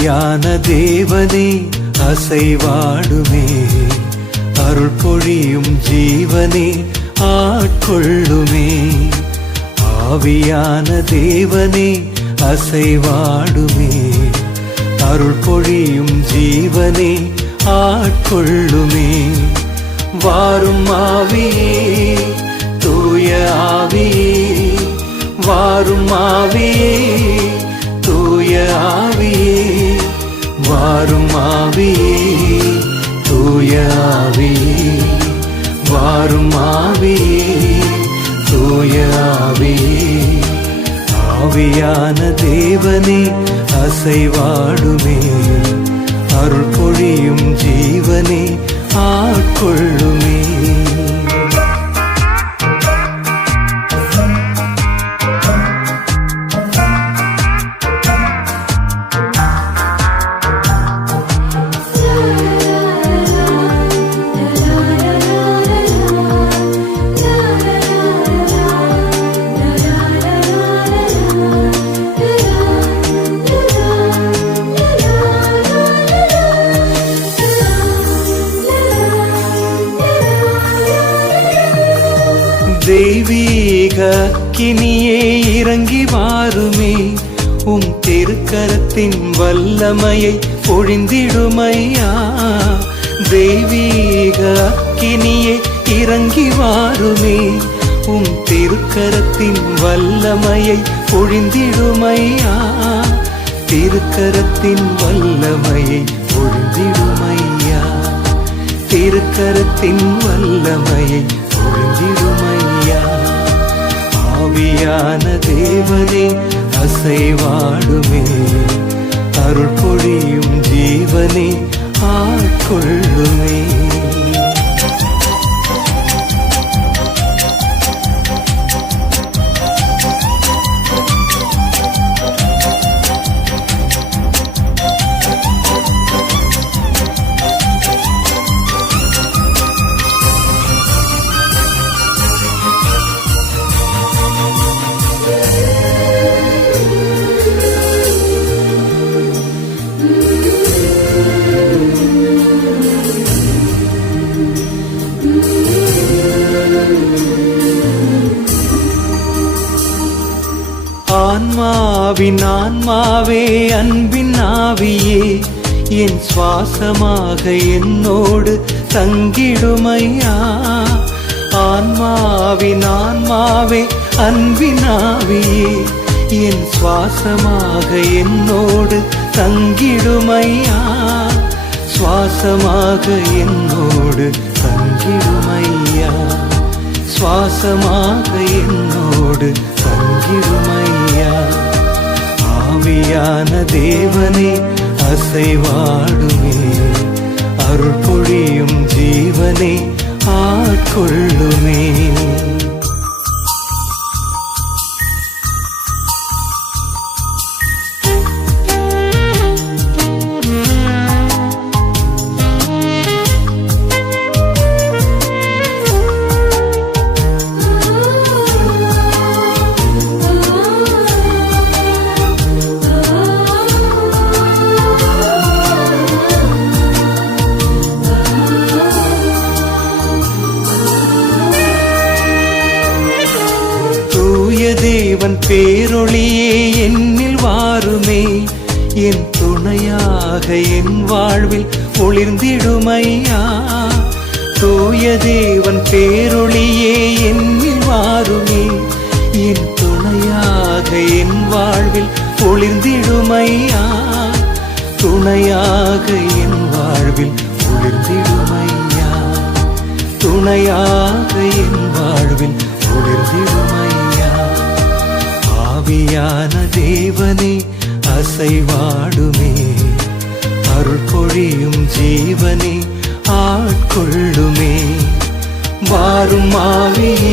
ஆவியான தேவனே அசைவாடுமே, அருள் பொழியும் ஜீவனே ஆட்கொள்ளுமே. ஆவியான தேவனே அசைவாடுமே, அருள் பொழியும் ஜீவனே ஆட்கொள்ளுமே. வாரும் ஆவியே தூய ஆவியே, வாரும் ஆவியே தூய ஆவியே, வாரும் ஆவியே தூய ஆவியே, வாரும் ஆவியே தூய ஆவியே. ஆவியான தேவனே அசைவாடுமே, அருள் பொழியும் ஜீவனே ஆட்கொள்ளுமே. தெய்வீக அக்கினியே இறங்கி வாருமே, உம் திருக்கரத்தின் வல்லமையை பொழிந்திடுமையா. தெய்வீக அக்கினியே இறங்கி வாருமே, உம் திருக்கரத்தின் வல்லமையை பொழிந்திடுமையா. திருக்கரத்தின் வல்லமையை பொழிந்திடுமையா, திருக்கரத்தின் வல்லமையை பொழிந்திடுமையா. ஆவியான தேவனே அசைவாடுமே, அருள் பொழியும் ஜீவனே ஆட்கொள்ளுமே. ஆன்மாவின் ஆன்மாவே அன்பின் ஆவியே, என் சுவாசமாக என்னோடு தங்கிடுமையா. ஆன்மாவின் ஆன்மாவே அன்பின் ஆவியே, என் சுவாசமாக என்னோடு தங்கிடுமையா. சுவாசமாக என்னோடு தங்கிடுமையா, சுவாசமாக என்னோடு தங்கிடுமையா. ஆவியான தேவனே அசைவாடுமே, அருள் பொழியும் ஜீவனே ஆட்கொள்ளுமே. தேவன் பேரொளியே என்னில் வாருமே, என் துணையாக என் வாழ்வில் ஒளிர்ந்திடுமையா. தூய தேவன் பேரொளியே என்னில் வாருமே, என் துணையாக என் வாழ்வில் ஒளிர்ந்திடுமையா. துணையாக என் வாழ்வில் ஒளிர்ந்திடுமையா, துணையாக என் வாழ்வில் ஒளிர்ந்திடுமையா. ஆவியான தேவனே அசைவாடுமே, அருள் பொழியும் ஜீவனே ஆட்கொள்ளுமே. வாரும் ஆவியே